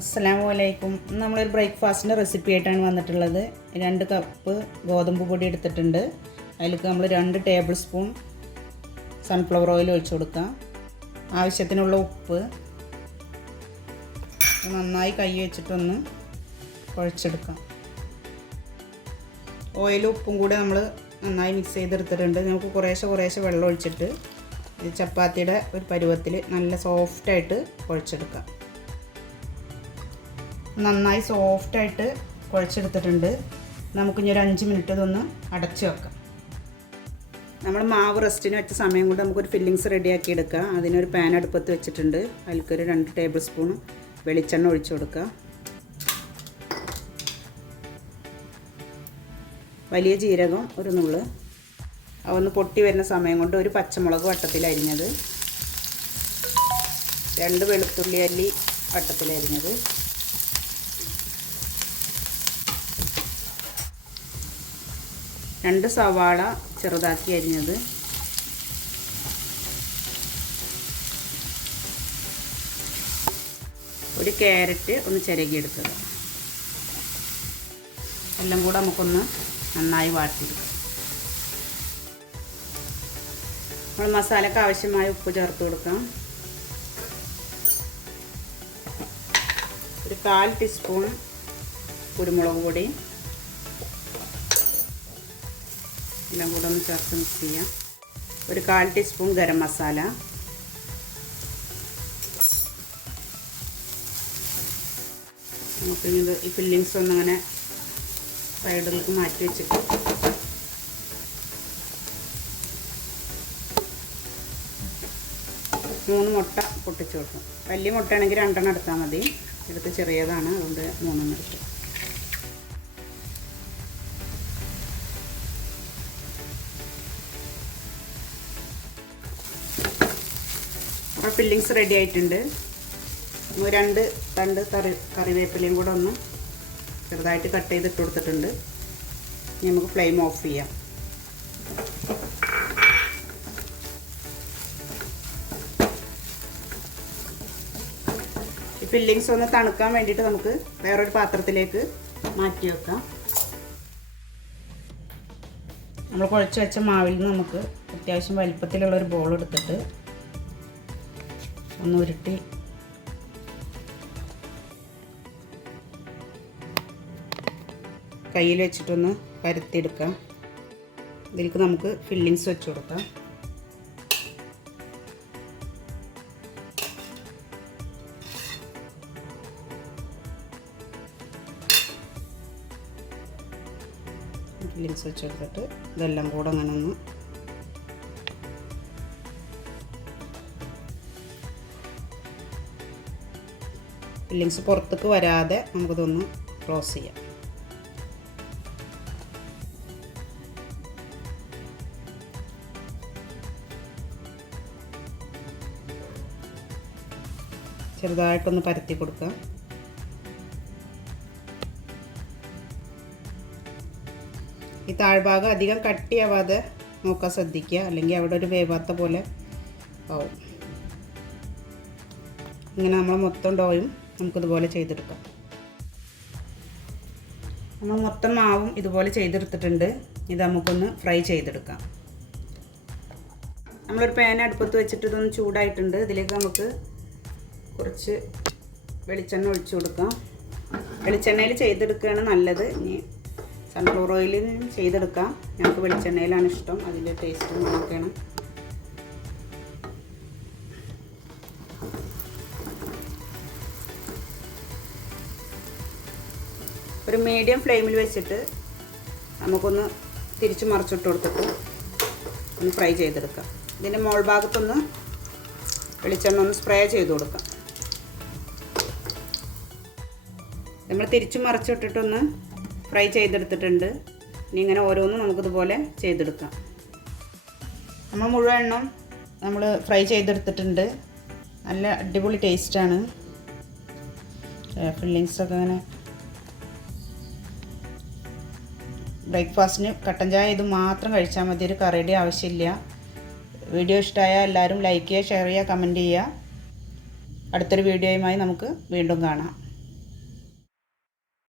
അസ്സലാമലൈക്കും. നമ്മളൊരു ബ്രേക്ക്ഫാസ്റ്റിൻ്റെ റെസിപ്പി ആയിട്ടാണ് വന്നിട്ടുള്ളത്. 2 കപ്പ് ഗോതമ്പ് പൊടി എടുത്തിട്ടുണ്ട്. അതിലേക്ക് നമ്മൾ 2 ടേബിൾ സ്പൂൺ സൺഫ്ലവർ ഓയിൽ ഒഴിച്ചു കൊടുക്കാം. ആവശ്യത്തിനുള്ള ഉപ്പ്. നന്നായി കൈ വെച്ചിട്ടൊന്ന് കുഴച്ചെടുക്കാം. ഓയിലും ഉപ്പും കൂടെ നമ്മൾ നന്നായി മിക്സ് ചെയ്തെടുത്തിട്ടുണ്ട്. നമുക്ക് കുറേശ്ശെ വെള്ളം ഒഴിച്ചിട്ട് ചപ്പാത്തിയുടെ ഒരു പരുവത്തിൽ നല്ല സോഫ്റ്റായിട്ട് കുഴച്ചെടുക്കാം. നന്നായി സോഫ്റ്റായിട്ട് കുഴച്ചെടുത്തിട്ടുണ്ട്. നമുക്കിനി ഒരു 5 മിനിറ്റ് ഇതൊന്ന് അടച്ചു വെക്കാം. നമ്മൾ മാവ് റെസ്റ്റിന് വെച്ച സമയം കൊണ്ട് നമുക്കൊരു ഫില്ലിങ്സ് റെഡിയാക്കി എടുക്കാം. അതിനൊരു പാൻ അടുപ്പത്ത് വെച്ചിട്ടുണ്ട്. അതിലേക്കൊരു 2 ടേബിൾ സ്പൂൺ വെളിച്ചെണ്ണ ഒഴിച്ചു കൊടുക്കുക. വലിയ ജീരകം ഒരു നുള്ള്, അതൊന്ന് പൊട്ടി വരുന്ന സമയം കൊണ്ട് ഒരു പച്ചമുളക് വട്ടത്തിൽ അരിഞ്ഞത്, 2 വെളുത്തുള്ളി അല്ലി വട്ടത്തിൽ അരിഞ്ഞത്, രണ്ട് സവാള ചെറുതാക്കി അരിഞ്ഞത്, ഒരു ക്യാരറ്റ് ഒന്ന് ചിരകിയെടുത്തത്. എല്ലാം കൂടെ നമുക്കൊന്ന് നന്നായി വാട്ടിയെടുക്കാം. നമ്മൾ മസാലയ്ക്ക് ആവശ്യമായ ഉപ്പ് ചേർത്ത് കൊടുക്കാം. ഒരു 1/4 ടീസ്പൂൺ കുരുമുളക് പൊടി എല്ലാം കൂടെ ഒന്ന് ചേർത്ത് മിക്സ് ചെയ്യാം. ഒരു 1/4 ടീസ്പൂൺ ഗരം മസാല, നമുക്കിത് ഈ ഫില്ലിങ്സ് ഒന്നങ്ങനെ സൈഡിലേക്ക് മാറ്റി വെച്ചിട്ട് മൂന്ന് മുട്ട പൊട്ടിച്ച് കൊടുക്കും. വലിയ മുട്ടയാണെങ്കിൽ 2 എടുത്താൽ മതി. എടുത്ത് ചെറിയതാണ്, അതുകൊണ്ട് 3 എടുത്തു. അപ്പോൾ ഫില്ലിങ്സ് റെഡി ആയിട്ടുണ്ട്. 2 തണ്ട് കറിവേപ്പിലയും കൂടെ ഒന്ന് ചെറുതായിട്ട് കട്ട് ചെയ്തിട്ട് കൊടുത്തിട്ടുണ്ട്. ഇനി നമുക്ക് ഫ്ലെയിം ഓഫ് ചെയ്യാം. ഈ ഫില്ലിങ്സ് ഒന്ന് തണുക്കാൻ വേണ്ടിയിട്ട് നമുക്ക് വേറൊരു പാത്രത്തിലേക്ക് മാറ്റി വെക്കാം. നമ്മൾ കുഴച്ച് വെച്ച മാവിൽ നിന്ന് നമുക്ക് അത്യാവശ്യം വലിപ്പത്തിലുള്ളൊരു ബോൾ എടുത്തിട്ട് ഒന്ന് ഉരുട്ടി കയ്യിൽ വെച്ചിട്ടൊന്ന് പരത്തിയെടുക്കാം. ഇതിലേക്ക് നമുക്ക് ഫില്ലിങ്സ് വെച്ച് കൊടുക്കാം. ഫില്ലിങ്സ് വെച്ച് കൊടുത്തിട്ട് ഇതെല്ലാം കൂടെ അങ്ങനെ ഒന്ന് ഫില്ലിങ്സ് പുറത്തേക്ക് വരാതെ നമുക്കിതൊന്ന് ക്ലോസ് ചെയ്യാം. ചെറുതായിട്ടൊന്ന് പരത്തി കൊടുക്കുക. ഈ താഴ്ഭാഗം അധികം കട്ടിയാവാതെ നോക്കാൻ ശ്രദ്ധിക്കുക, അല്ലെങ്കിൽ അവിടെ ഒരു വേവാത്ത പോലെ ആവും. ഇങ്ങനെ നമ്മൾ മൊത്തം ഡോയും നമുക്കിതുപോലെ ചെയ്തെടുക്കാം. നമ്മൾ മൊത്തം മാവും ഇതുപോലെ ചെയ്തെടുത്തിട്ടുണ്ട്. ഇത് നമുക്കൊന്ന് ഫ്രൈ ചെയ്തെടുക്കാം. നമ്മളൊരു പാൻ അടുപ്പത്ത് വെച്ചിട്ട് ഇതൊന്ന് ചൂടായിട്ടുണ്ട്. ഇതിലേക്ക് നമുക്ക് കുറച്ച് വെളിച്ചെണ്ണ ഒഴിച്ചു കൊടുക്കാം. വെളിച്ചെണ്ണയിൽ ചെയ്തെടുക്കുകയാണ് നല്ലത്. ഇനി സൺഫ്ലവർ ഓയിലിൽ ചെയ്തെടുക്കാം. ഞങ്ങൾക്ക് വെളിച്ചെണ്ണയിലാണ് ഇഷ്ടം, അതിൻ്റെ ടേസ്റ്റ് നോക്കണം. ഒരു മീഡിയം ഫ്ലെയിമിൽ വെച്ചിട്ട് നമുക്കൊന്ന് തിരിച്ച് മറിച്ചിട്ട് കൊടുത്തിട്ട് ഒന്ന് ഫ്രൈ ചെയ്തെടുക്കാം. ഇതിൻ്റെ മോൾ ഭാഗത്തൊന്ന് വെളിച്ചെണ്ണ ഒന്ന് സ്പ്രേ ചെയ്ത് കൊടുക്കാം. നമ്മൾ തിരിച്ച് മറിച്ചിട്ടിട്ടൊന്ന് ഫ്രൈ ചെയ്തെടുത്തിട്ടുണ്ട്. ഇനി ഇങ്ങനെ ഓരോന്നും നമുക്കിതുപോലെ ചെയ്തെടുക്കാം. നമ്മൾ മുഴുവൻ എണ്ണം നമ്മൾ ഫ്രൈ ചെയ്തെടുത്തിട്ടുണ്ട്. നല്ല അടിപൊളി ടേസ്റ്റാണ്. ഫില്ലിങ്സൊക്കെ അങ്ങനെ ബ്രേക്ക്ഫാസ്റ്റിന് കട്ടൻ ചായ ഇത് മാത്രം കഴിച്ചാൽ മതി. ഒരു കറിയുടെ ആവശ്യമില്ല. വീഡിയോ ഇഷ്ടമായാൽ എല്ലാവരും ലൈക്ക് ചെയ്യുക, ഷെയർ ചെയ്യുക, കമൻറ്റ് ചെയ്യുക. അടുത്തൊരു വീഡിയോയുമായി നമുക്ക് വീണ്ടും കാണാം.